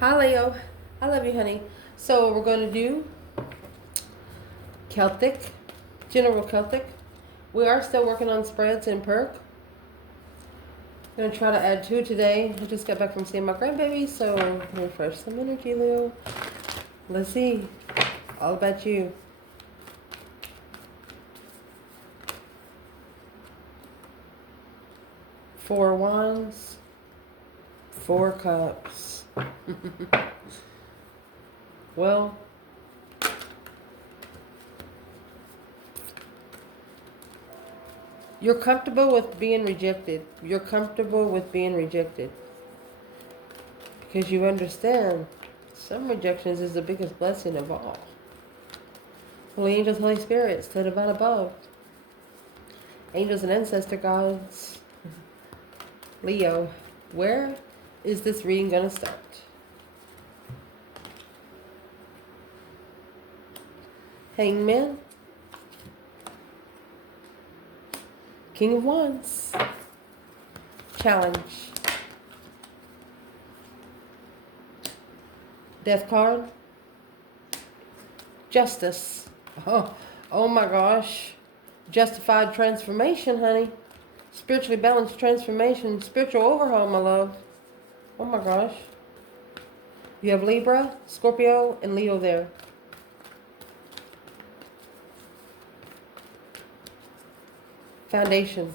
Hi, Leo. I love you, honey. So we're going to do Celtic, General Celtic. We are still working on spreads and perk. I'm going to try to add 2 today. I just got back from seeing my grandbaby, so I'm going to refresh some energy, Leo. Let's see. All about you. Four wands, 4 cups. Well, you're comfortable with being rejected. You're comfortable with being rejected. Because you understand some rejections is the biggest blessing of all. Holy angels, Holy spirits, to the divine above. Angels and ancestor gods. Leo, where is this reading going to start? Hangman. King of Wands. Challenge. Death card. Justice. Oh my gosh. Justified transformation, honey. Spiritually balanced transformation. Spiritual overhaul, my love. Oh my gosh. You have Libra, Scorpio, and Leo there. Foundation.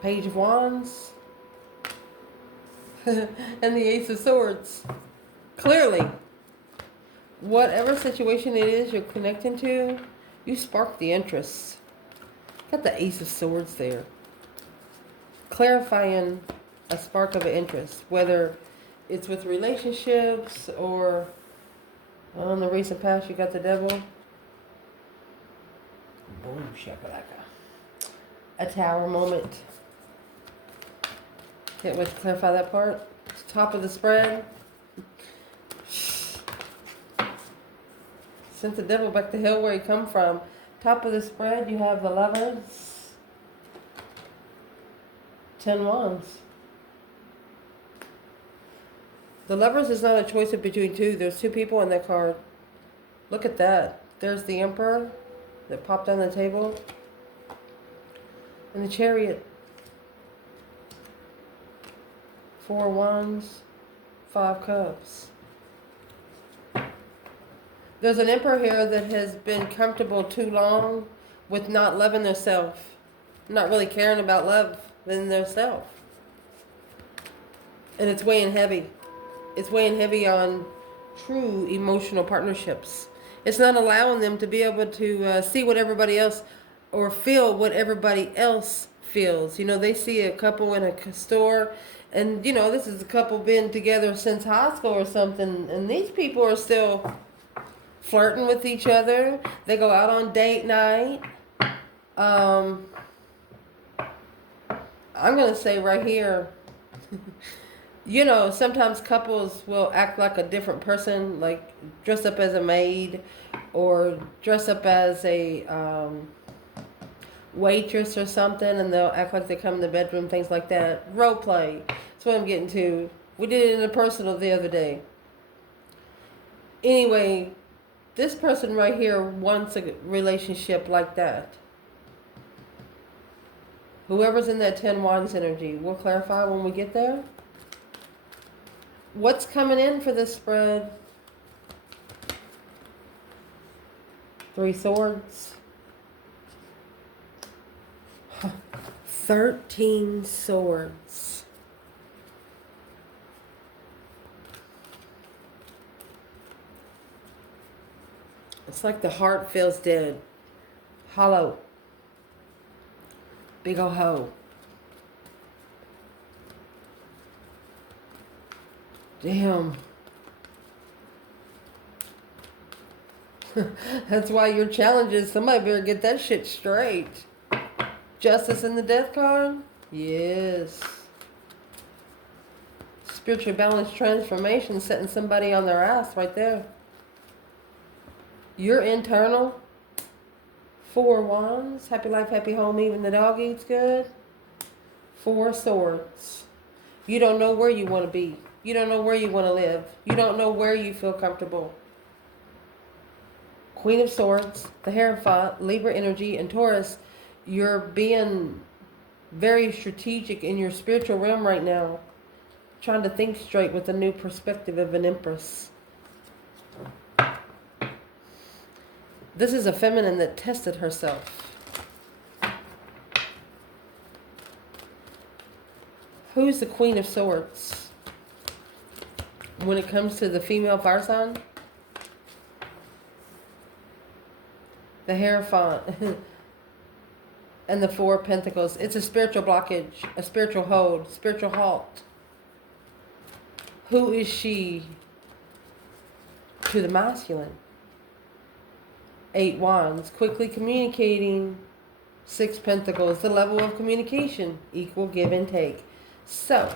Page of Wands. And the Ace of Swords. Clearly, whatever situation it is you're connecting to, you spark the interest. Got the Ace of Swords there. Clarifying a spark of interest, whether it's with relationships or on the recent past you got the Devil. Boom, shakalaka. A Tower moment. Can't wait to clarify that part. Top of the spread. Sent the devil back to hell where he come from. Top of the spread, you have the Lovers. 10 Wands. The Lovers is not a choice between 2. There's 2 people in that card. Look at that. There's the Emperor that popped on the table. And the Chariot. 4 Wands, 5 Cups. There's an Emperor here that has been comfortable too long with not loving themselves. Not really caring about love in themselves. And it's weighing heavy. It's weighing heavy on true emotional partnerships. It's not allowing them to be able to see what everybody else or feel what everybody else feels. You know, they see a couple in a store and, you know, this is a couple been together since high school or something. And these people are still flirting with each other. They go out on date night. I'm going to say right here, you know, sometimes couples will act like a different person, like dress up as a maid or dress up as a waitress or something, and they'll act like they come in the bedroom, things like that. Role play. That's what I'm getting to. We did it in a personal the other day. Anyway, this person right here wants a relationship like that. Whoever's in that 10 Wands energy, we'll clarify when we get there. What's coming in for this spread? 3 Swords. 13 Swords. It's like the heart feels dead. Hollow. Big ol' hole. Damn. That's why your challenge is somebody better get that shit straight. Justice in the Death card? Yes. Spiritually balanced transformation, setting somebody on their ass right there. Your internal 4 wands. Happy life, happy home, even the dog eats good. 4 swords. You don't know where you want to be. You don't know where you want to live. You don't know where you feel comfortable. Queen of Swords, the Hierophant, Libra energy, and Taurus. You're being very strategic in your spiritual realm right now. Trying to think straight with a new perspective of an Empress. This is a feminine that tested herself. Who's the Queen of Swords? When it comes to the female fire sign? The Hierophant and the 4 of Pentacles. It's a spiritual blockage, a spiritual hold, spiritual halt. Who is she to the masculine? 8 wands, quickly communicating. 6 pentacles, the level of communication, equal give and take. So,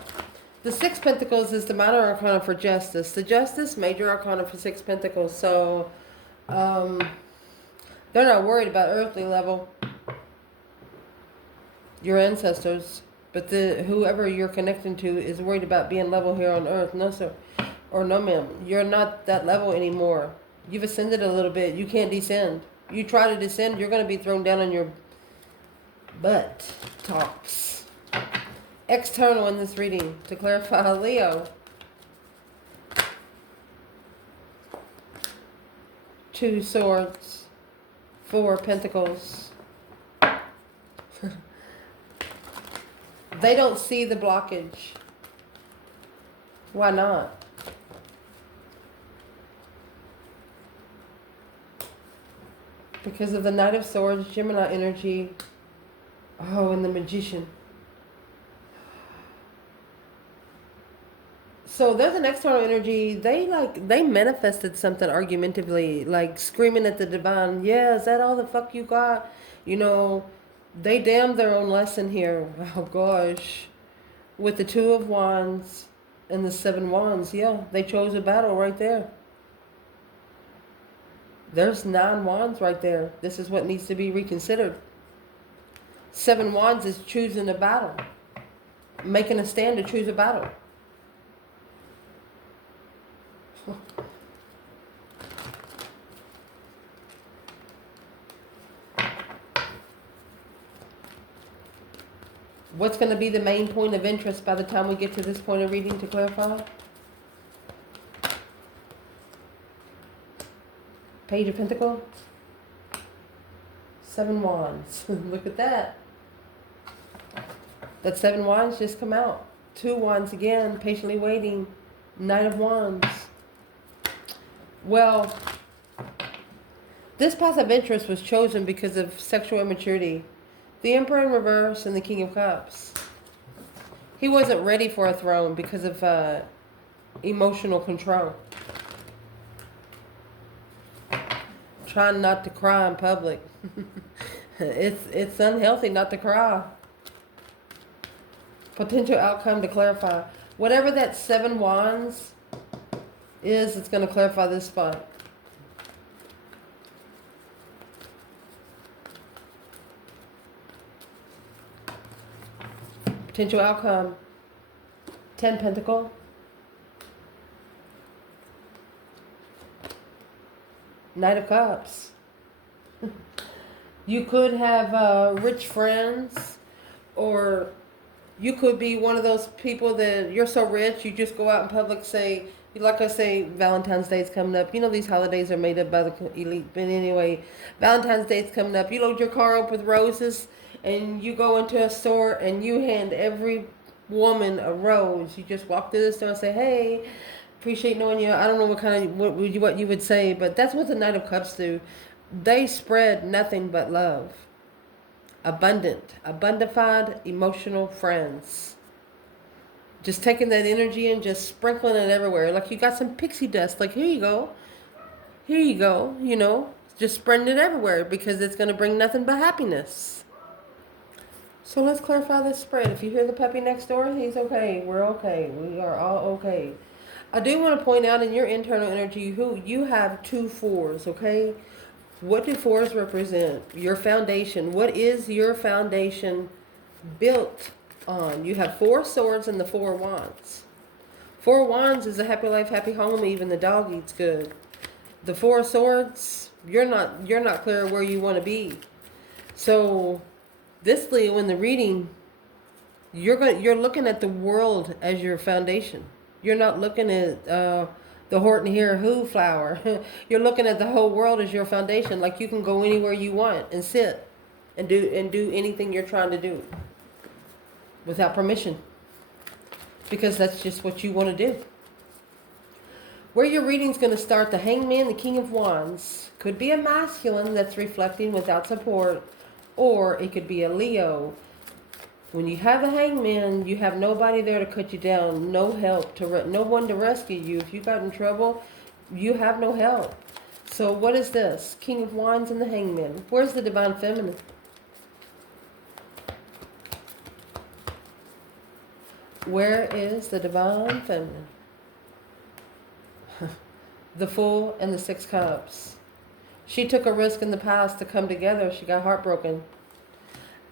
the 6 pentacles is the minor arcana for justice. The justice, major arcana for 6 pentacles. So, they're not worried about earthly level, your ancestors, but whoever you're connecting to is worried about being level here on earth. No, sir. Or no, ma'am. You're not that level anymore. You've ascended a little bit. You can't descend. You try to descend, you're going to be thrown down on your butt tops. External in this reading, to clarify, Leo. 2 swords, 4 pentacles. They don't see the blockage. Why not? Because of the Knight of Swords, Gemini energy. Oh, and the Magician. So there's an external energy. They manifested something argumentatively, like screaming at the divine. Yeah, is that all the fuck you got? You know, they damned their own lesson here. Oh gosh, with the 2 of Wands and the 7 Wands. Yeah, they chose a battle right there. There's 9 wands right there. This is what needs to be reconsidered. 7 wands is choosing a battle. Making a stand to choose a battle. What's going to be the main point of interest by the time we get to this point of reading, to clarify? Page of Pentacles. 7 wands. Look at that. That 7 wands just come out. 2 wands again, patiently waiting. Knight of Wands. Well, this path of interest was chosen because of sexual immaturity. The Emperor in reverse and the King of Cups. He wasn't ready for a throne because of emotional control. Trying not to cry in public. It's unhealthy not to cry. Potential outcome, to clarify. Whatever that 7 wands is, it's going to clarify this spot. Potential outcome. 10 pentacle. Knight of Cups. You could have rich friends, or you could be one of those people that you're so rich you just go out in public, say, like I say, Valentine's Day is coming up. You know these holidays are made up by the elite. But anyway, Valentine's Day is coming up. You load your car up with roses and you go into a store and you hand every woman a rose. You just walk through the store and say, hey, appreciate knowing you. I don't know what you would say, but that's what the Knight of Cups do. They spread nothing but love. Abundified, emotional friends. Just taking that energy and just sprinkling it everywhere. Like you got some pixie dust. Like, here you go. Here you go. You know, just spreading it everywhere because it's going to bring nothing but happiness. So let's clarify this spread. If you hear the puppy next door, he's okay. We're okay. We are all okay. I do want to point out in your internal energy, you have 2 4s, okay? What do fours represent? Your foundation. What is your foundation built on? You have 4 swords and the 4 wands. 4 wands is a happy life, happy home. Even the dog eats good. The 4 swords, you're not clear where you want to be. So this Leo in the reading, you're looking at the world as your foundation. You're not looking at the Horton Here Who flower. You're looking at the whole world as your foundation. Like you can go anywhere you want and sit and do anything you're trying to do without permission, because that's just what you want to do. Where your reading's going to start, the Hangman, the King of Wands, could be a masculine that's reflecting without support, or it could be a Leo. When you have a Hangman, you have nobody there to cut you down, no help, no one to rescue you. If you got in trouble, you have no help. So what is this? King of Wands and the Hangman. Where's the Divine Feminine? Where is the Divine Feminine? The Fool and the 6 Cups. She took a risk in the past to come together. She got heartbroken.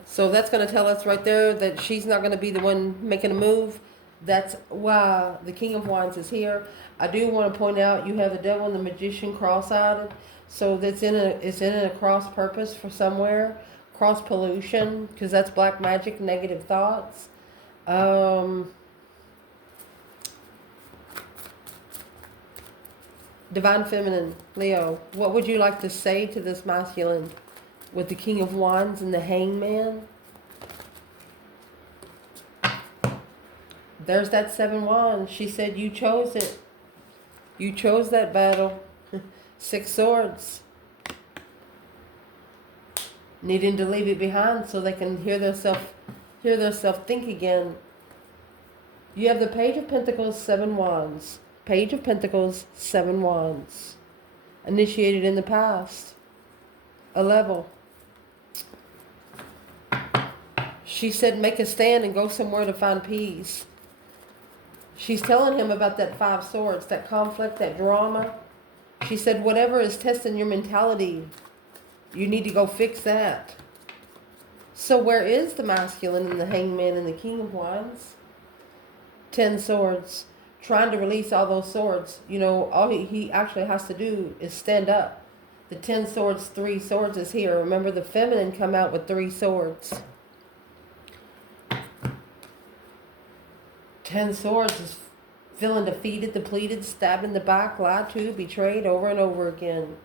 So that's going to tell us right there that she's not going to be the one making a move. That's why the King of Wands is here. I do want to point out you have the Devil and the Magician cross-eyed. So it's in a cross purpose for somewhere. Cross pollution, because that's black magic, negative thoughts. Divine Feminine, Leo, what would you like to say to this masculine with the King of Wands and the Hangman? There's that 7 wands. She said you chose it. You chose that battle. 6 swords. Needing to leave it behind so they can hear themselves think again. You have the Page of Pentacles, 7 wands. Page of Pentacles, 7 wands. Initiated in the past. A level. She said make a stand and go somewhere to find peace. She's telling him about that 5 swords, that conflict, that drama. She said whatever is testing your mentality, you need to go fix that. So where is the masculine and the Hangman and the King of Wands? 10 swords. Trying to release all those swords. You know, all he actually has to do is stand up. The 10 swords, 3 swords is here. Remember, the feminine come out with 3 swords. 10 swords is feeling defeated, depleted, stabbed in the back, lied to, betrayed over and over again.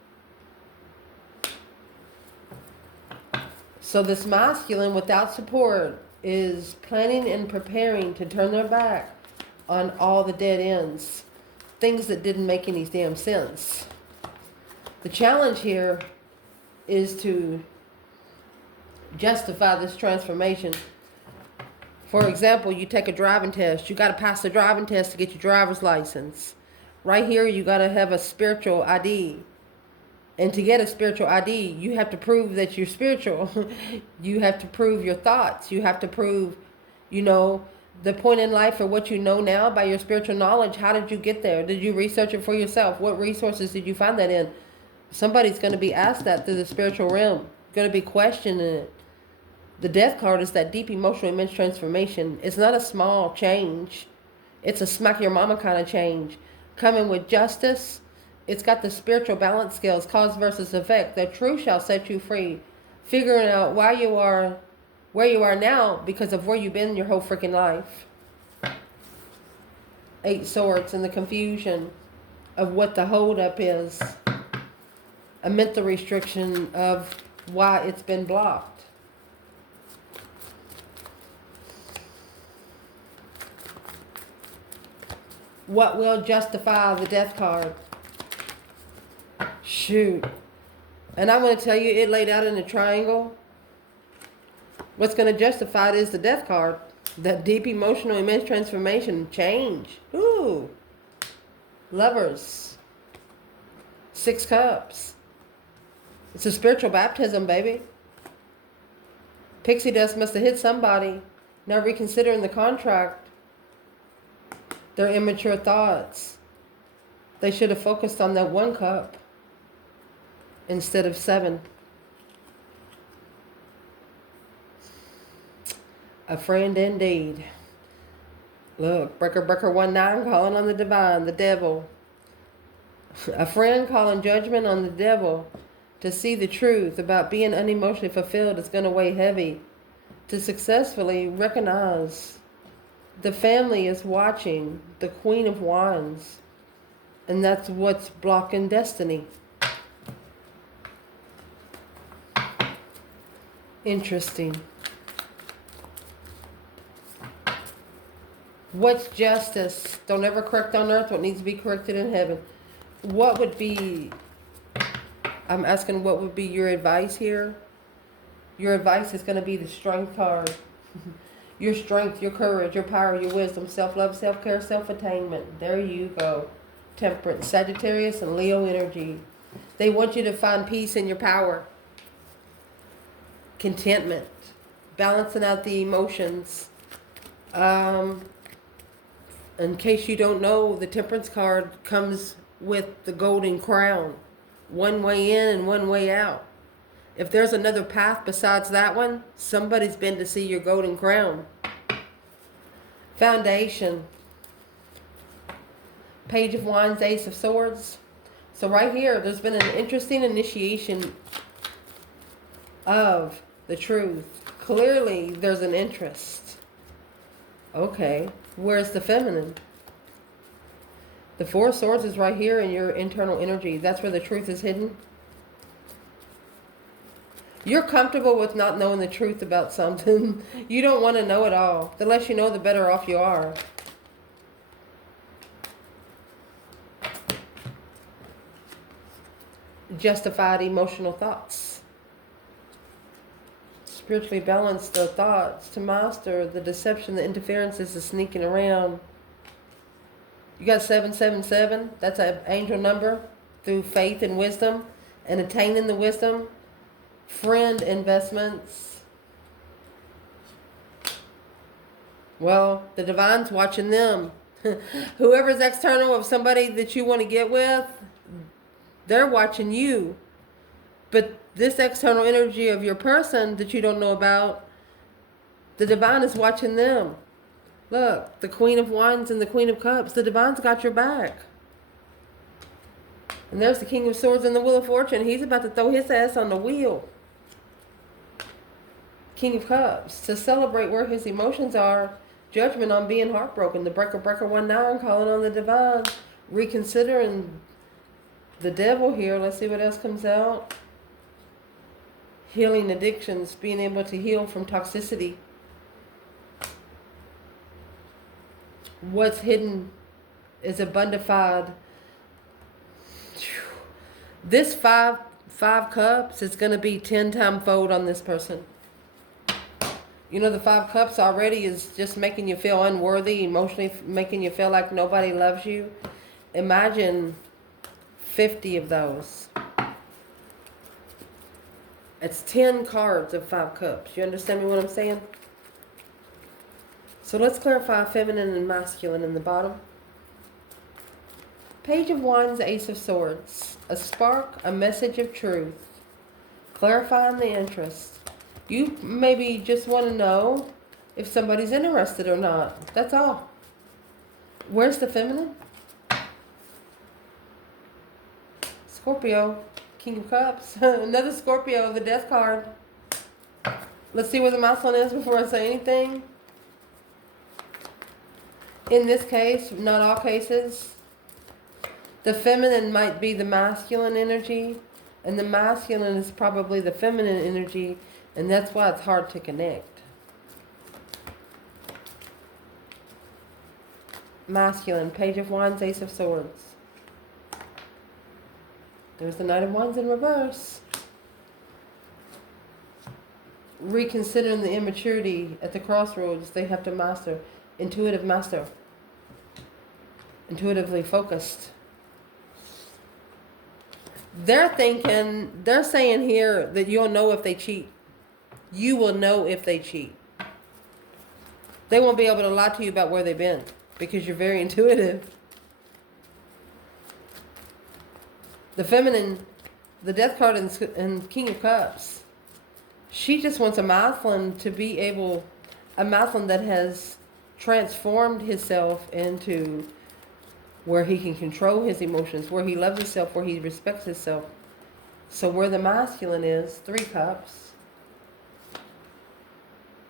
So this masculine without support is planning and preparing to turn their back on all the dead ends. Things that didn't make any damn sense. The challenge here is to justify this transformation. For example, you take a driving test. You got to pass the driving test to get your driver's license. Right here, you got to have a spiritual ID. And to get a spiritual ID, you have to prove that you're spiritual. You have to prove your thoughts. You have to prove, you know, the point in life or what you know now by your spiritual knowledge. How did you get there? Did you research it for yourself? What resources did you find that in? Somebody's going to be asked that through the spiritual realm. Going to be questioning it. The Death card is that deep emotional immense transformation. It's not a small change. It's a smack your mama kind of change. Coming with justice. It's got the spiritual balance scales, cause versus effect. The truth shall set you free. Figuring out why you are where you are now because of where you've been your whole freaking life. 8 swords and the confusion of what the holdup is. A mental restriction of why it's been blocked. What will justify the Death card? Shoot. And I'm going to tell you, it laid out in a triangle. What's going to justify it is the Death card. That deep emotional immense transformation. Change. Ooh. Lovers. 6 cups. It's a spiritual baptism, baby. Pixie dust must have hit somebody. Now reconsidering the contract. Their immature thoughts. They should have focused on that 1 cup. instead of 7. A friend indeed. Look, breaker 19 calling on the divine, the devil. A friend calling judgment on the devil. To see the truth about being unemotionally fulfilled is going to weigh heavy. To successfully recognize the family is watching, the Queen of Wands. And that's what's blocking destiny. Interesting. What's justice? Don't ever correct on earth what needs to be corrected in heaven. What would be, I'm asking what would be your advice here? Your advice is going to be the strength card. Your strength, your courage, your power, your wisdom, self-love, self-care, self-attainment. There you go. Temperance, Sagittarius, and Leo energy. They want you to find peace in your power. Contentment. Balancing out the emotions. In case you don't know, the Temperance card comes with the golden crown. One way in and one way out. If there's another path besides that one, somebody's been to see your golden crown. Foundation. Page of Wands, Ace of Swords. So right here, there's been an interesting initiation of the truth. Clearly, there's an interest. Okay, where's the feminine? The Four of Swords is right here in your internal energy. That's where the truth is hidden. You're comfortable with not knowing the truth about something. You don't want to know it all. The less you know, the better off you are. Justified emotional thoughts. Spiritually balanced the thoughts to master the deception, the interferences, the sneaking around. You got 777. That's an angel number. Through faith and wisdom and attaining the wisdom. Friend investments. Well, the divine's watching them. Whoever's external of somebody that you want to get with, they're watching you. But this external energy of your person that you don't know about, the divine is watching them. Look, the Queen of Wands and the Queen of Cups. The divine's got your back. And there's the King of Swords and the Wheel of Fortune. He's about to throw his ass on the wheel. King of Cups. To celebrate where his emotions are. Judgment on being heartbroken. The breaker 19 calling on the divine. Reconsidering the devil here. Let's see what else comes out. Healing addictions. Being able to heal from toxicity. What's hidden is abundified. This five cups is going to be 10 times fold on this person. You know, the 5 cups already is just making you feel unworthy, emotionally making you feel like nobody loves you. Imagine 50 of those. It's 10 cards of 5 cups. You understand me what I'm saying? So let's clarify feminine and masculine in the bottom. Page of Wands, Ace of Swords. A spark, a message of truth. Clarifying the interest. You maybe just want to know if somebody's interested or not. That's all. Where's the feminine? Scorpio. King of Cups. Another Scorpio, the Death card. Let's see where the masculine is before I say anything. In this case, not all cases, the feminine might be the masculine energy, and the masculine is probably the feminine energy, and that's why it's hard to connect. Masculine, Page of Wands, Ace of Swords. There's the Knight of Wands in reverse. Reconsidering the immaturity at the crossroads they have to master. Intuitive master. Intuitively focused. They're saying here that you'll know if they cheat. You will know if they cheat. They won't be able to lie to you about where they've been because you're very intuitive. The feminine The Death card and King of Cups. She just wants a masculine to be able, a masculine that has transformed himself into where he can control his emotions, where he loves himself, where he respects himself. So where the masculine is, 3 cups,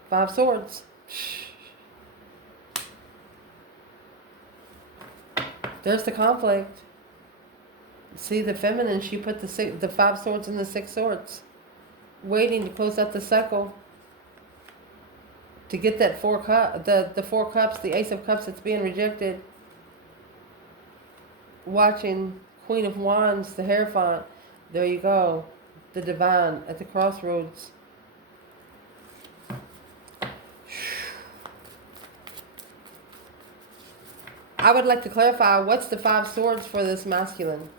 5 swords. There's the conflict. See, the feminine, she put the 5 swords and the 6 swords, waiting to close out the cycle, to get that 4 the 4 cups, the Ace of Cups that's being rejected. Watching Queen of Wands, the Hierophant. There you go, the divine at the crossroads. I would like to clarify, what's the 5 swords for this masculine?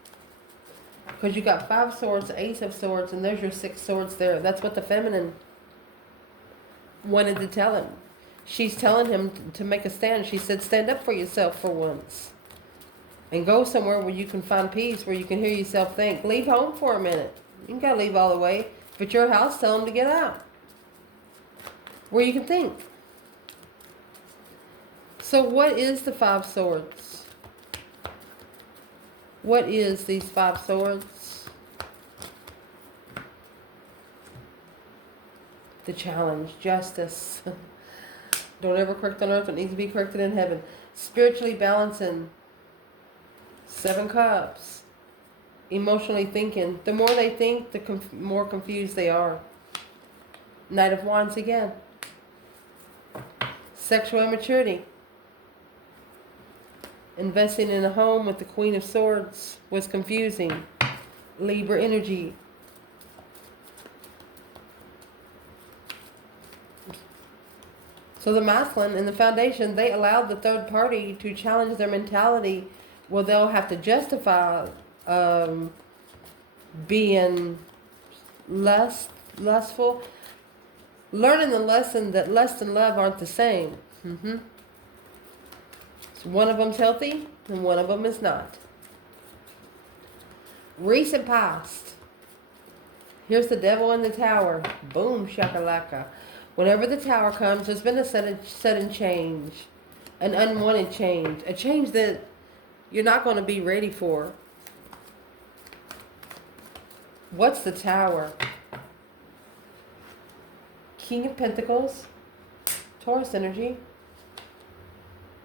Because you got 5 swords, Ace of Swords, and there's your 6 swords there. That's what the feminine wanted to tell him. She's telling him to make a stand. She said, stand up for yourself for once. And go somewhere where you can find peace, where you can hear yourself think. Leave home for a minute. You ain't got to leave all the way. If it's your house, tell them to get out. Where you can think. So what is the 5 swords? What is these 5 swords? The challenge, justice. Don't ever correct on earth, it needs to be corrected in heaven. Spiritually balancing. 7 cups. Emotionally thinking. The more they think, the more confused they are. Knight of Wands again. Sexual immaturity. Investing in a home with the Queen of Swords was confusing. Libra energy. So the masculine and the foundation, they allowed the third party to challenge their mentality. Well, they'll have to justify being lustful. Learning the lesson that lust and love aren't the same. So one of them's healthy and one of them is not. Recent past. Here's the devil in the tower. Boom, shakalaka. Whenever the tower comes, there's been a sudden change. An unwanted change. A change that you're not going to be ready for. What's the tower? King of Pentacles. Taurus energy.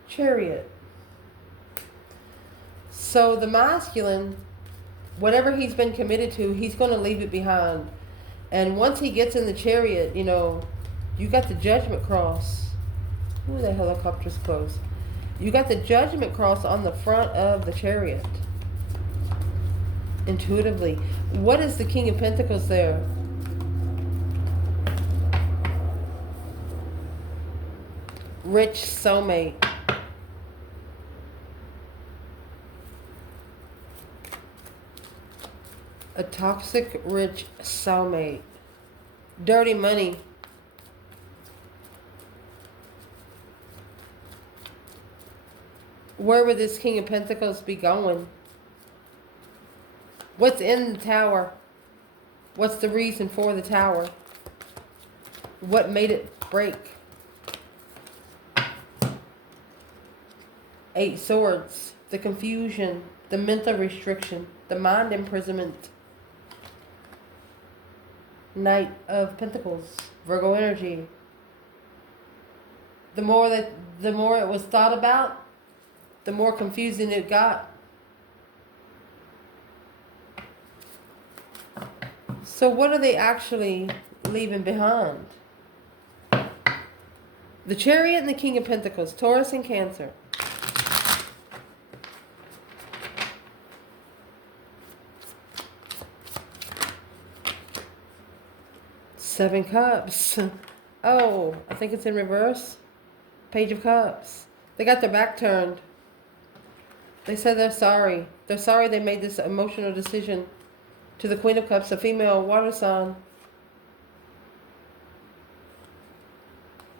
Chariot. So the masculine, whatever he's been committed to, he's going to leave it behind. And once he gets in the chariot, you know, you got the judgment cross. Ooh, the helicopter's close. You got the judgment cross on the front of the chariot. Intuitively. What is the King of Pentacles there? Rich soulmate. A toxic, rich soulmate. Dirty money. Where would this King of Pentacles be going? What's in the tower? What's the reason for the tower? What made it break? 8 swords. The confusion. The mental restriction. The mind imprisonment. Knight of Pentacles. Virgo energy. The more it was thought about, the more confusing it got. So what are they actually leaving behind? The Chariot and the King of Pentacles, Taurus and Cancer. Seven Cups. Oh, I think it's in reverse. Page of Cups. They got their back turned. They said they're sorry. They're sorry they made this emotional decision. To the Queen of Cups, a female water sign.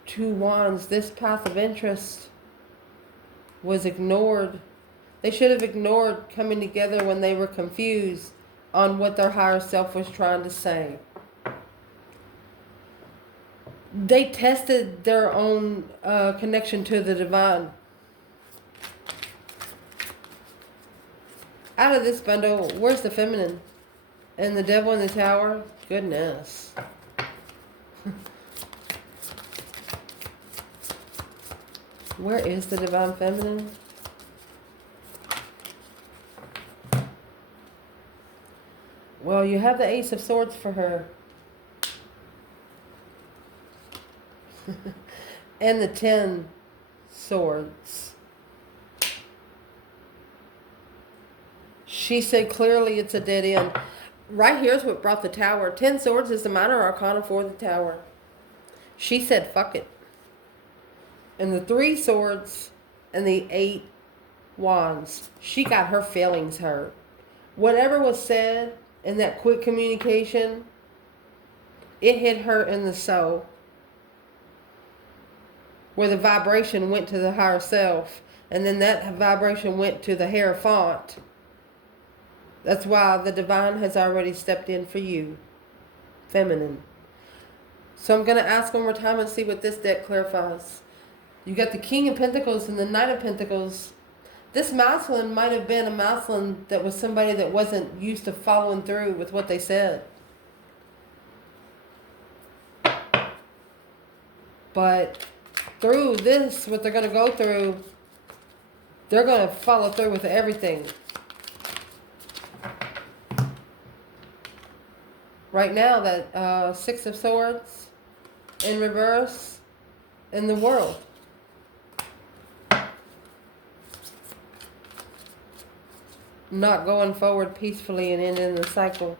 2 Wands. This path of interest was ignored. They should have ignored coming together when they were confused. on what their higher self was trying to say. They tested their own connection to the divine. Out of this bundle, where's the feminine? And the devil in the tower? Goodness. Where is the divine feminine? Well, you have the Ace of Swords for her. And the 10 Swords. She said clearly it's a dead end. Right here's what brought the tower. 10 Swords is the minor arcana for the tower. She said fuck it. And the 3 Swords and the 8 Wands. She got her feelings hurt. Whatever was said in that quick communication, it hit her in the soul. Where the vibration went to the higher self. And then that vibration went to the Hierophant. That's why the divine has already stepped in for you. Feminine. So I'm going to ask one more time and see what this deck clarifies. You got the King of Pentacles and the Knight of Pentacles. This masculine might have been a masculine that was somebody that wasn't used to following through with what they said. But through this, what they're going to go through, they're going to follow through with everything. Right now, that 6 of Swords in reverse in the World. Not going forward peacefully and ending the cycle.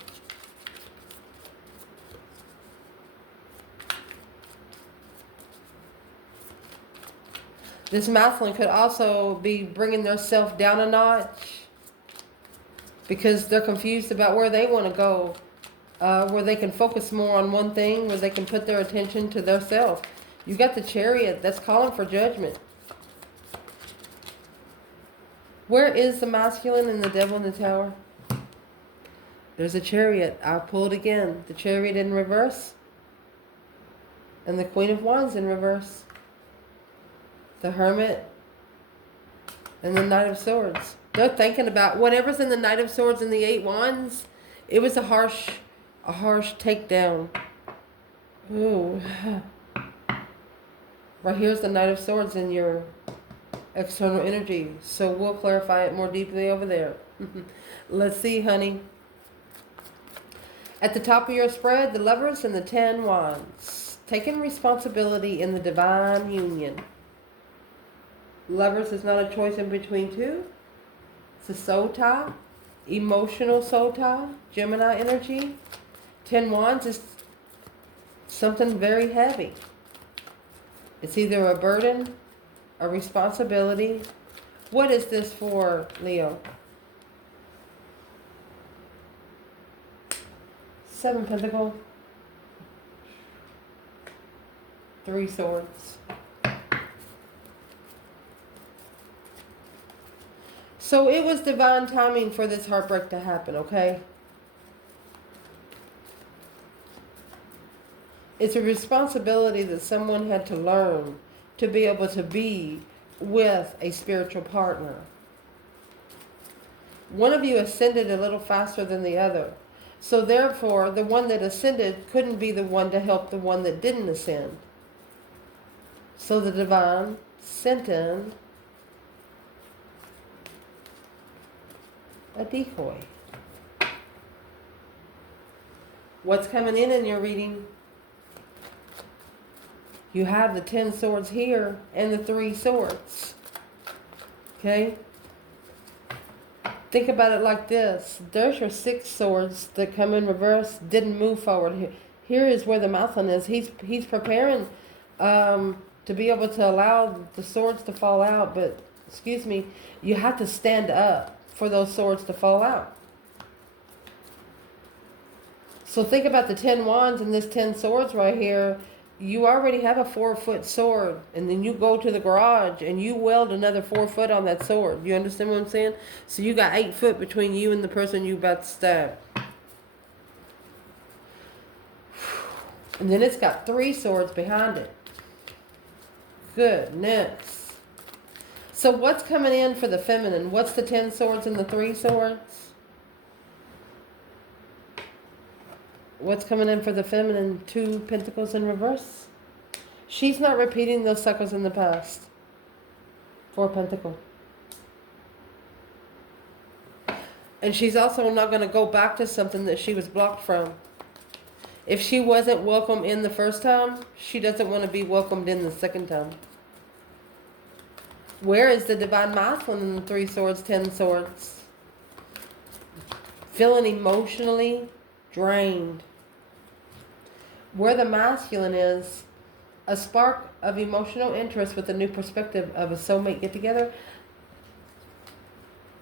This masculine could also be bringing their self down a notch because they're confused about where they want to go, where they can focus more on one thing, where they can put their attention to their self. You got the Chariot that's calling for judgment. Where is the masculine and the devil in the tower? There's a Chariot. I pulled again. The Chariot in reverse. And the Queen of Wands in reverse. The Hermit. And the Knight of Swords. They're thinking about whatever's in the Knight of Swords and the 8 Wands. It was a harsh takedown. Ooh. Right here's the Knight of Swords in your external energy. So we'll clarify it more deeply over there. Let's see, honey. At the top of your spread, the Lovers and the 10 Wands. Taking responsibility in the divine union. Lovers is not a choice in between two. It's a soul tie. Emotional soul tie. Gemini energy. 10 Wands is something very heavy. It's either a burden, a responsibility. What is this for, Leo? 7 Pentacles. 3 Swords. So it was divine timing for this heartbreak to happen, okay? It's a responsibility that someone had to learn to be able to be with a spiritual partner. One of you ascended a little faster than the other. So therefore, the one that ascended couldn't be the one to help the one that didn't ascend. So the divine sent in a decoy. What's coming in your reading? You have the 10 Swords here and the 3 Swords. Okay? Think about it like this. There's your 6 Swords that come in reverse, didn't move forward. Here is where the masculine is. He's preparing to be able to allow the swords to fall out, but, excuse me, you have to stand up for those swords to fall out. So think about the 10 Wands and this 10 Swords right here. You already have a 4-foot sword, and then you go to the garage and you weld another 4 foot on that sword. You understand what I'm saying? So you got 8 foot between you and the person you about to stab. And then it's got 3 swords behind it. Goodness. So what's coming in for the feminine? What's the 10 swords and the 3 swords? What's coming in for the feminine? 2 pentacles in reverse. She's not repeating those cycles in the past. 4 pentacles. And she's also not going to go back to something that she was blocked from. If she wasn't welcome in the first time, she doesn't want to be welcomed in the second time. Where is the divine masculine in the 3 swords, 10 swords? Feeling emotionally drained. Where the masculine is, a spark of emotional interest with a new perspective of a soulmate get together.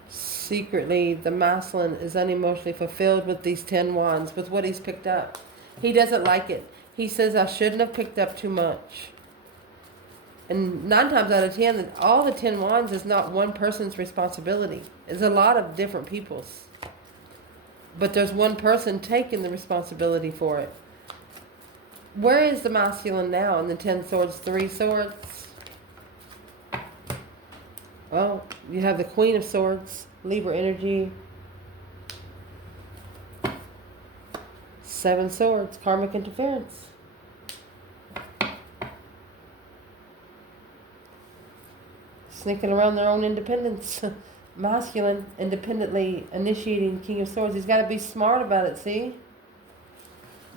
Secretly, the masculine is unemotionally fulfilled with these 10 wands, with what he's picked up. He doesn't like it. He says, I shouldn't have picked up too much. And 9 times out of 10, all the 10 wands is not one person's responsibility. It's a lot of different people's. But there's one person taking the responsibility for it. Where is the masculine now in the 10 swords, 3 swords? Well, you have the Queen of Swords, Libra energy. 7 swords, karmic interference. Sneaking around their own independence. Masculine, independently initiating King of Swords. He's got to be smart about it, see?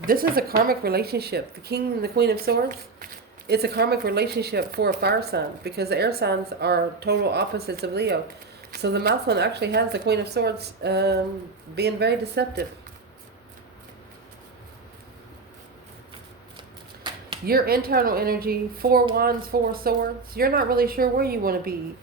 This is a karmic relationship. The King and the Queen of Swords. It's a karmic relationship for a fire sign because the air signs are total opposites of Leo. So the masculine actually has the Queen of Swords being very deceptive. Your internal energy, 4 wands, 4 swords. You're not really sure where you want to be.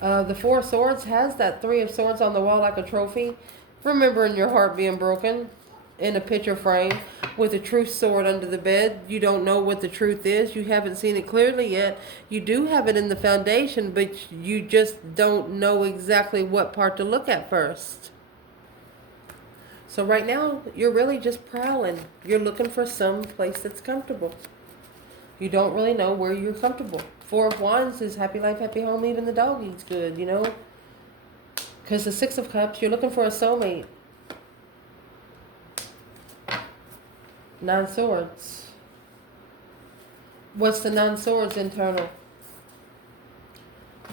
The 4 swords has that 3 of swords on the wall like a trophy. Remembering your heart being broken in a picture frame with a truth sword under the bed. You don't know what the truth is. You haven't seen it clearly yet. You do have it in the foundation, but you just don't know exactly what part to look at first. So right now, you're really just prowling. You're looking for some place that's comfortable. You don't really know where you're comfortable. 4 of wands is happy life, happy home, even the dog eats good, you know. Because the 6 of cups, you're looking for a soulmate. 9 swords. What's the 9 swords internal?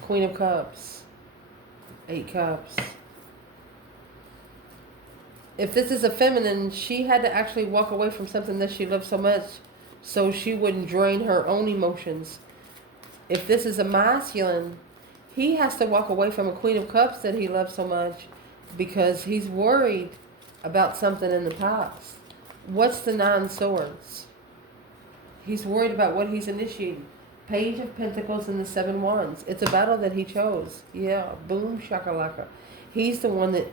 Queen of cups. 8 cups. If this is a feminine, she had to actually walk away from something that she loved so much so she wouldn't drain her own emotions. If this is a masculine, he has to walk away from a Queen of Cups that he loves so much because he's worried about something in the past. What's the 9 swords? He's worried about what he's initiating. Page of Pentacles and the 7 wands. It's a battle that he chose. Yeah, boom, shakalaka. He's the one that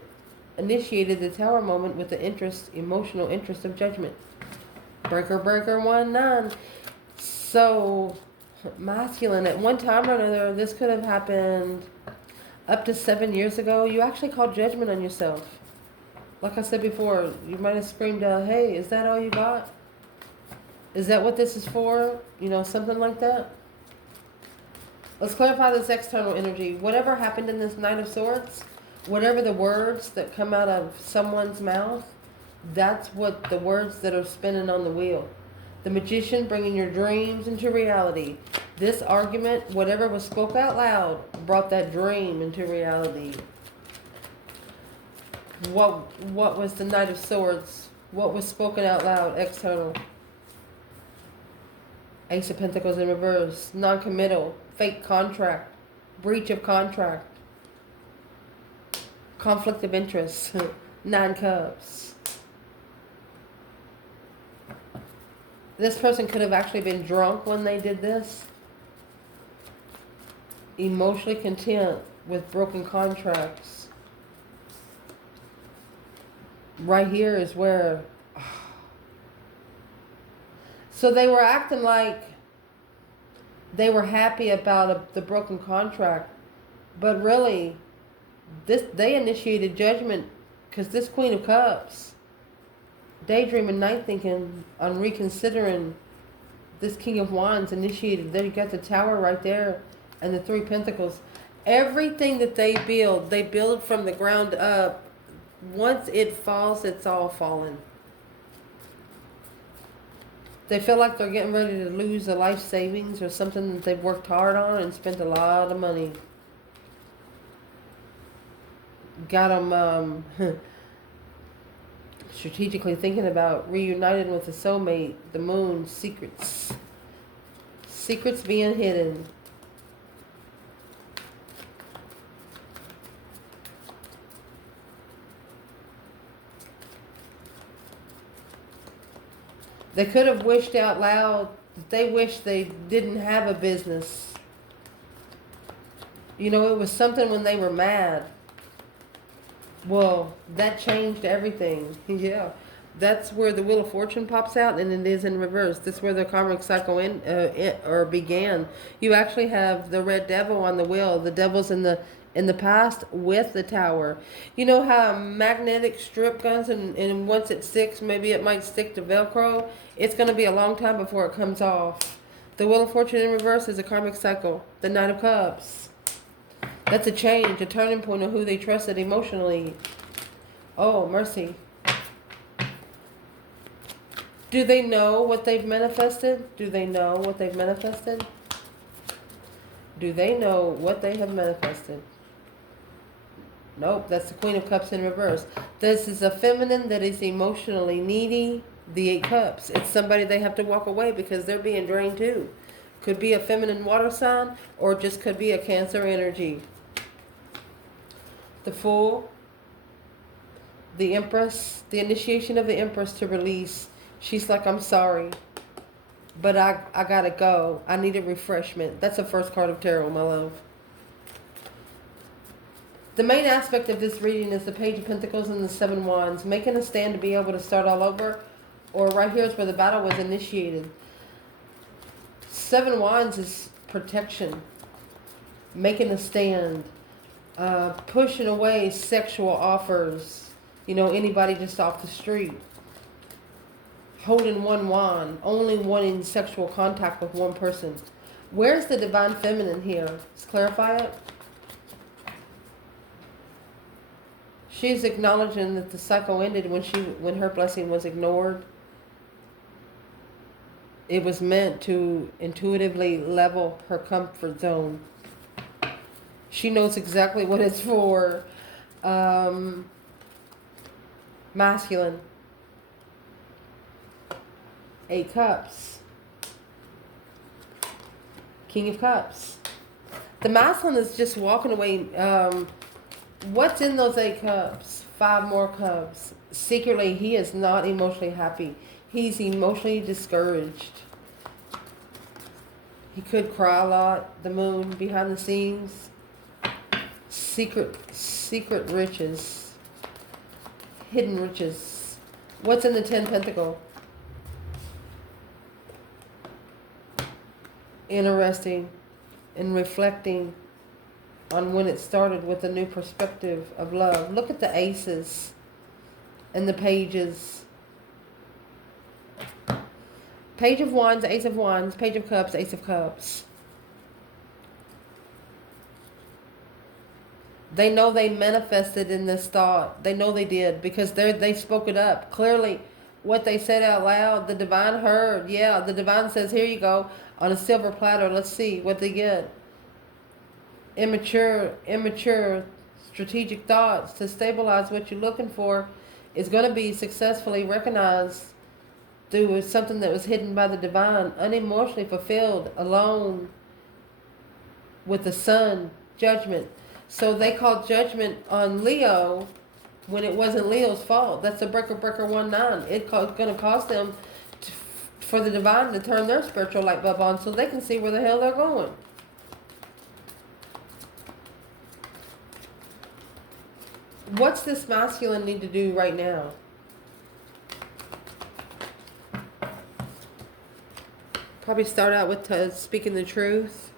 initiated the Tower moment with the interest, emotional interest of judgment. Breaker, breaker, 1-9. So, masculine, at one time or another, this could have happened up to 7 years ago. You actually called judgment on yourself. Like I said before, you might have screamed out, hey, is that all you got? Is that what this is for? You know, something like that. Let's clarify this external energy. Whatever happened in this Knight of Swords, whatever the words that come out of someone's mouth, that's what the words that are spinning on the wheel. The Magician, bringing your dreams into reality. This argument, whatever was spoke out loud, brought that dream into reality. What was the Knight of Swords? What was spoken out loud, external? Ace of Pentacles in reverse. Non-committal. Fake contract. Breach of contract. Conflict of interest. 9 cups. This person could have actually been drunk when they did this. Emotionally content with broken contracts. Right here is where... So they were acting like they were happy about the broken contract. But really, they initiated judgment because this Queen of Cups, daydreaming, night thinking, on reconsidering. This King of Wands initiated. There you got the Tower right there, and the Three Pentacles. Everything that they build from the ground up. Once it falls, it's all fallen. They feel like they're getting ready to lose a life savings or something that they've worked hard on and spent a lot of money. Got them strategically thinking about reuniting with a soulmate, the moon, secrets. Secrets being hidden. They could have wished out loud that they wish they didn't have a business. You know, it was something when they were mad. Well, that changed everything. Yeah. That's where the Wheel of Fortune pops out, and it is in reverse. That's where the karmic cycle began. You actually have the red devil on the wheel. The devil's in the past with the Tower. You know how magnetic strip guns, and once it sticks, maybe it might stick to Velcro. It's going to be a long time before it comes off. The Wheel of Fortune in reverse is a karmic cycle. The Knight of Cups. That's a change, a turning point of who they trusted emotionally. Oh, mercy. Do they know what they've manifested? Do they know what they've manifested? Do they know what they have manifested? Nope, that's the Queen of Cups in reverse. This is a feminine that is emotionally needy. The Eight Cups. It's somebody they have to walk away because they're being drained too. Could be a feminine water sign, or just could be a Cancer energy. The Fool. The Empress. The initiation of the Empress to release. She's like, I'm sorry, but I gotta go. I need a refreshment. That's the first card of tarot, my love. The main aspect of this reading is the Page of Pentacles and the Seven Wands. Making a stand to be able to start all over, or right here is where the battle was initiated. Seven Wands is protection. Making a stand. Pushing away sexual offers. You know, anybody just off the street. Holding one wand, only wanting sexual contact with one person. Where's the divine feminine here? Let's clarify it. She's acknowledging that the cycle ended when her blessing was ignored. It was meant to intuitively level her comfort zone. She knows exactly what it's for. Masculine. Eight Cups. King of Cups. The masculine is just walking away. What's in those 8 cups? 5 more cups. Secretly, he is not emotionally happy. He's emotionally discouraged. He could cry a lot. The moon behind the scenes. Secret riches. Hidden riches. What's in the 10 pentacle? Interesting and reflecting on when it started with a new perspective of love. Look at the aces and the pages. Page of Wands, Ace of Wands, Page of Cups, Ace of Cups. They know they manifested in this thought. They know they did because they spoke it up. Clearly, what they said out loud, the divine heard. Yeah, the divine says, here you go, on a silver platter. Let's see what they get. Immature, strategic thoughts to stabilize what you're looking for is going to be successfully recognized through something that was hidden by the divine, unemotionally fulfilled, alone with the sun, judgment. So they called judgment on Leo when it wasn't Leo's fault. That's a breaker 19. It's going to cost them for the divine to turn their spiritual light bulb on so they can see where the hell they're going. What's this masculine need to do right now? Probably start out with speaking the truth.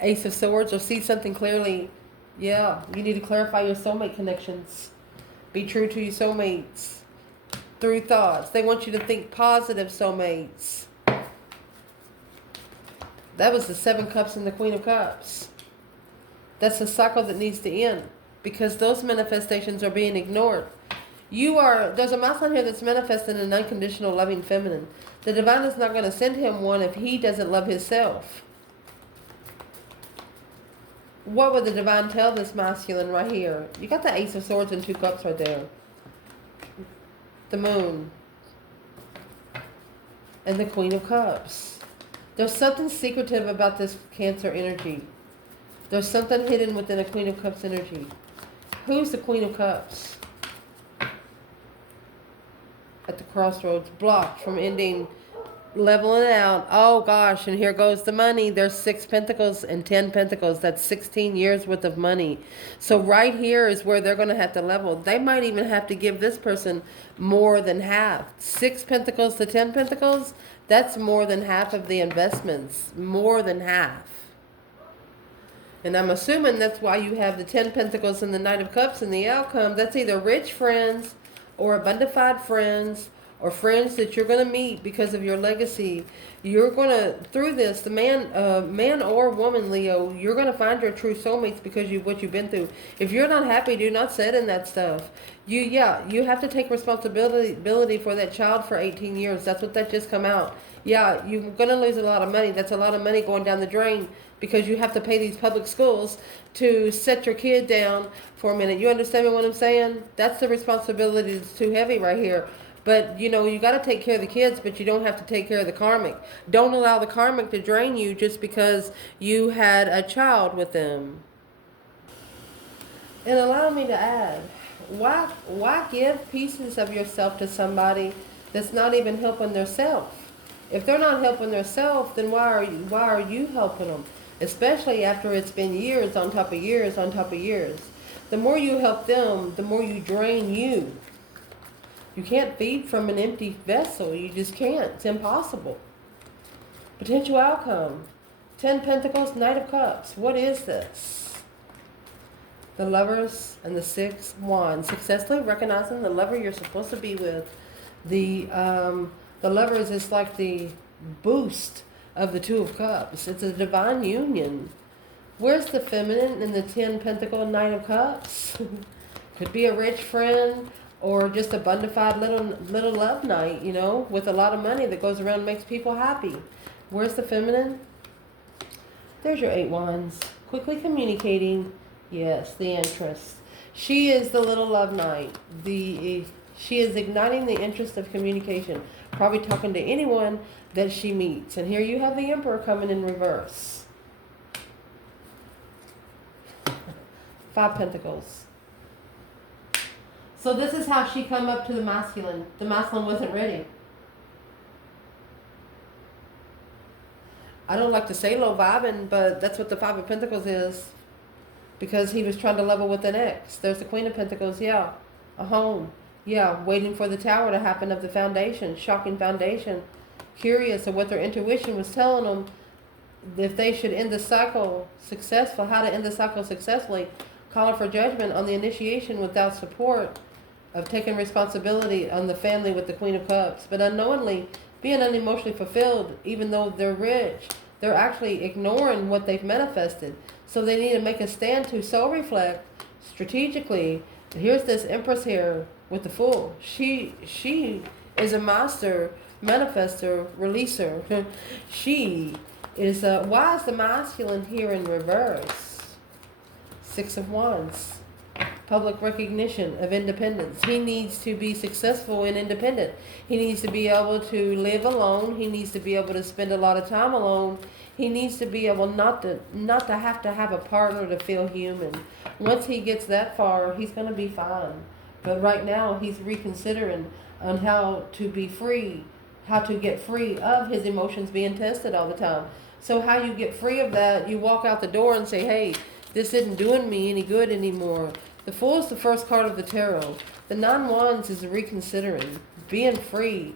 Ace of Swords, or see something clearly. Yeah, you need to clarify your soulmate connections. Be true to your soulmates. through thoughts. They want you to think positive, soulmates. That was the 7 cups and the Queen of Cups. That's a cycle that needs to end because those manifestations are being ignored. There's a masculine here that's manifesting an unconditional loving feminine. The divine is not going to send him one if he doesn't love himself. What would the divine tell this masculine right here? You got the Ace of Swords and 2 cups right there. The Moon. And the Queen of Cups. There's something secretive about this Cancer energy. There's something hidden within a Queen of Cups energy. Who's the Queen of Cups? At the crossroads, blocked from ending, leveling out. Oh gosh, and here goes the money. There's 6 pentacles and 10 pentacles. That's 16 years worth of money. So right here is where they're going to have to level. They might even have to give this person more than half. 6 pentacles to 10 pentacles, that's more than half of the investments. More than half. And I'm assuming that's why you have the 10 pentacles and the Knight of Cups and the outcome. That's either rich friends or abundified friends or friends that you're going to meet because of your legacy. You're going to, through this, the man or woman, Leo, you're going to find your true soulmates because of what you've been through. If you're not happy, do not sit in that stuff. You have to take responsibility for that child for 18 years. That's what that just come out. Yeah, you're going to lose a lot of money. That's a lot of money going down the drain because you have to pay these public schools to set your kid down for a minute. You understand what I'm saying? That's the responsibility that's too heavy right here. But, you got to take care of the kids, but you don't have to take care of the karmic. Don't allow the karmic to drain you just because you had a child with them. And allow me to add, why give pieces of yourself to somebody that's not even helping themselves? If they're not helping themselves, then why are you helping them? Especially after it's been years on top of years on top of years. The more you help them, the more you drain you. You can't feed from an empty vessel. You just can't. It's impossible. Potential outcome. 10 Pentacles, Knight of Cups. What is this? The Lovers and the 6 Wands. Successfully recognizing the lover you're supposed to be with. The Lovers is like the boost of the 2 of Cups. It's a divine union. Where's the feminine in the 10 Pentacle, Knight of Cups? Could be a rich friend or just a bundified little love night, with a lot of money that goes around and makes people happy. Where's the feminine? There's your 8 Wands. Quickly communicating. Yes, the interest. She is the little love night. She is igniting the interest of communication. Probably talking to anyone that she meets. And here you have the Emperor coming in reverse. 5 Pentacles. So this is how she come up to the masculine. The masculine wasn't ready. I don't like to say low vibing, but that's what the 5 of Pentacles is. Because he was trying to level with an ex. There's the Queen of Pentacles, yeah. A home. Yeah, waiting for the tower to happen of the foundation. Shocking foundation. Curious of what their intuition was telling them. If they should end the cycle successful. How to end the cycle successfully. Calling for judgment on the initiation without support. Of taking responsibility on the family with the Queen of Cups. But unknowingly being unemotionally fulfilled. Even though they're rich. They're actually ignoring what they've manifested. So they need to make a stand to soul reflect strategically. Here's this Empress here with the Fool. She is a master manifester, releaser. She is why is the masculine here in reverse? 6 of Wands. Public recognition of independence. He needs to be successful and independent. He needs to be able to live alone. He needs to be able to spend a lot of time alone. He needs to be able not to have a partner to feel human. Once he gets that far, he's going to be fine. But right now, he's reconsidering on how to be free, how to get free of his emotions being tested all the time. So how you get free of that, you walk out the door and say, hey, this isn't doing me any good anymore. The Fool is the first card of the tarot. The 9 Wands is reconsidering, being free.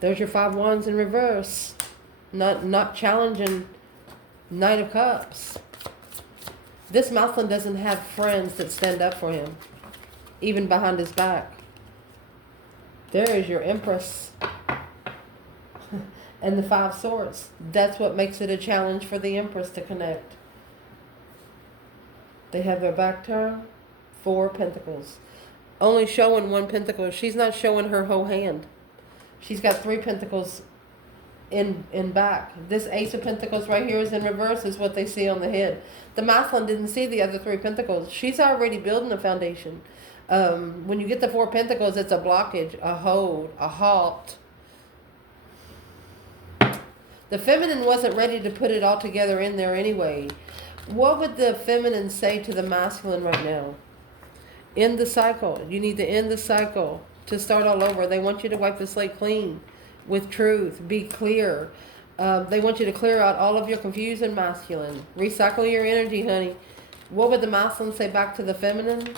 There's your 5 Wands in reverse. Not challenging Knight of Cups. This masculine doesn't have friends that stand up for him. even behind his back. There is your Empress. And the 5 swords. That's what makes it a challenge for the Empress to connect. They have their back turned. 4 pentacles. Only showing 1 pentacle. She's not showing her whole hand. She's got 3 pentacles in back. This Ace of Pentacles right here is in reverse, is what they see on the head. The masculine didn't see the other 3 pentacles. She's already building a foundation. When you get the 4 pentacles, it's a blockage, a hold, a halt. The feminine wasn't ready to put it all together in there anyway. What would the feminine say to the masculine right now? End the cycle. You need to end the cycle to start all over. They want you to wipe the slate clean with truth. Be clear. They want you to clear out all of your confusion, masculine. Recycle your energy, honey. What would the masculine say back to the feminine?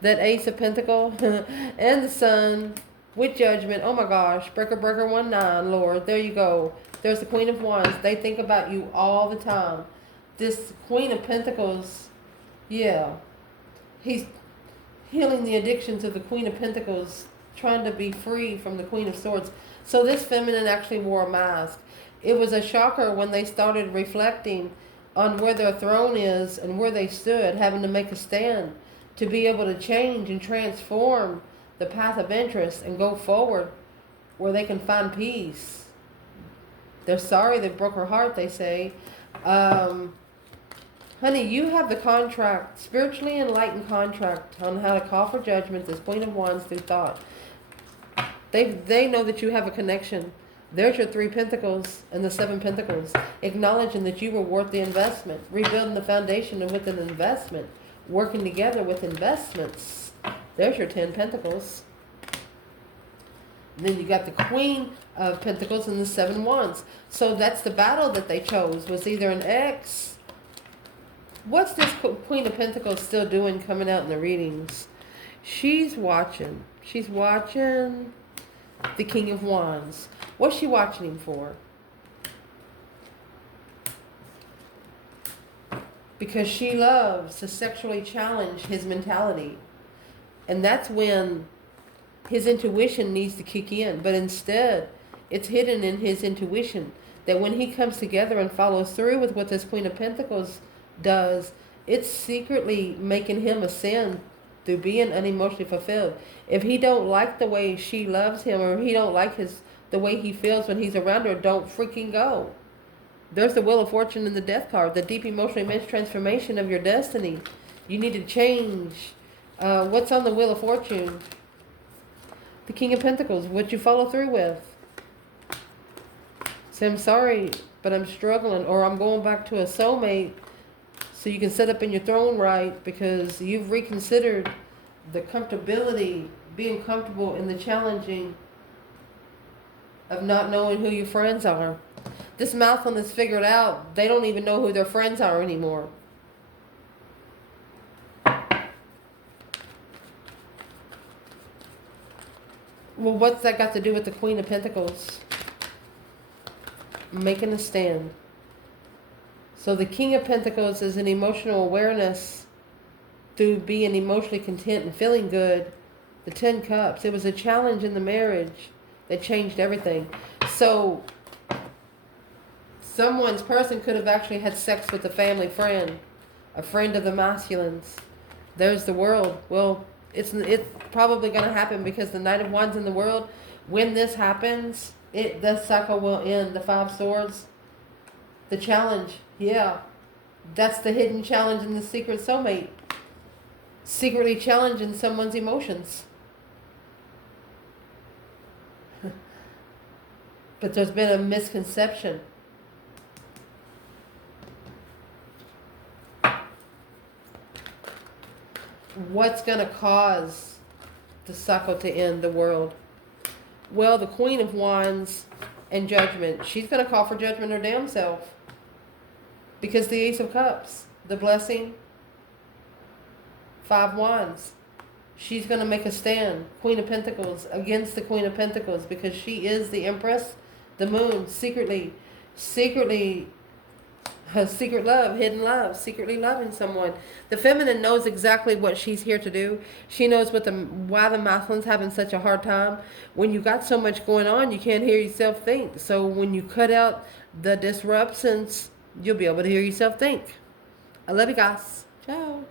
That Ace of Pentacles and the Sun with Judgment. Oh my gosh. Breaker 1-9, Lord. There you go. There's the Queen of Wands. They think about you all the time. This Queen of Pentacles, yeah. He's healing the addictions of the Queen of Pentacles, trying to be free from the Queen of Swords. So this feminine actually wore a mask. It was a shocker when they started reflecting on where their throne is and where they stood, having to make a stand to be able to change and transform the path of interest and go forward where they can find peace. They're sorry they broke her heart, they say. Honey, you have the contract, spiritually enlightened contract on how to call for judgment, this Queen of Wands through thought. They know that you have a connection. There's your 3 pentacles and the 7 pentacles, acknowledging that you were worth the investment, rebuilding the foundation with an investment, working together with investments. There's your 10 pentacles. And then you got the Queen of Pentacles and the 7 Wands. So that's the battle that they chose, was either an ex. What's this Queen of Pentacles still doing coming out in the readings? She's watching. She's watching the King of Wands. What's she watching him for? Because she loves to sexually challenge his mentality. And that's when his intuition needs to kick in. But instead, it's hidden in his intuition that when he comes together and follows through with what this Queen of Pentacles does, it's secretly making him ascend through being unemotionally fulfilled. If he don't like the way she loves him, or he don't like the way he feels when he's around her, don't freaking go. There's the Wheel of Fortune and the Death card, the deep emotional immense transformation of your destiny. You need to change. What's on the Wheel of Fortune? The King of Pentacles. What you follow through with? Say, I'm sorry, but I'm struggling, or I'm going back to a soulmate so you can set up in your throne right, because you've reconsidered the comfortability, being comfortable in the challenging of not knowing who your friends are. This masculine has figured out they don't even know who their friends are anymore. Well, what's that got to do with the Queen of Pentacles? Making a stand. So the King of Pentacles is an emotional awareness through being emotionally content and feeling good. The 10 Cups. It was a challenge in the marriage that changed everything. So someone's person could have actually had sex with a family friend, a friend of the masculines. There's the World. Well, it's probably going to happen, because the Knight of Wands in the World, when this happens, the cycle will end. The 5 Swords, the challenge. Yeah, that's the hidden challenge in the secret soulmate. Secretly challenging someone's emotions. But there's been a misconception. What's going to cause the cycle to end, the World? Well, the Queen of Wands and Judgment. She's going to call for judgment her damn self. Because the Ace of Cups, the blessing, 5 Wands. She's going to make a stand, Queen of Pentacles, against the Queen of Pentacles, because she is the Empress, the Moon, secretly Secret love, hidden love, secretly loving someone. The feminine knows exactly what she's here to do. She knows why the masculine's having such a hard time. When you got so much going on, you can't hear yourself think. So when you cut out the disruptions, you'll be able to hear yourself think. I love you guys. Ciao.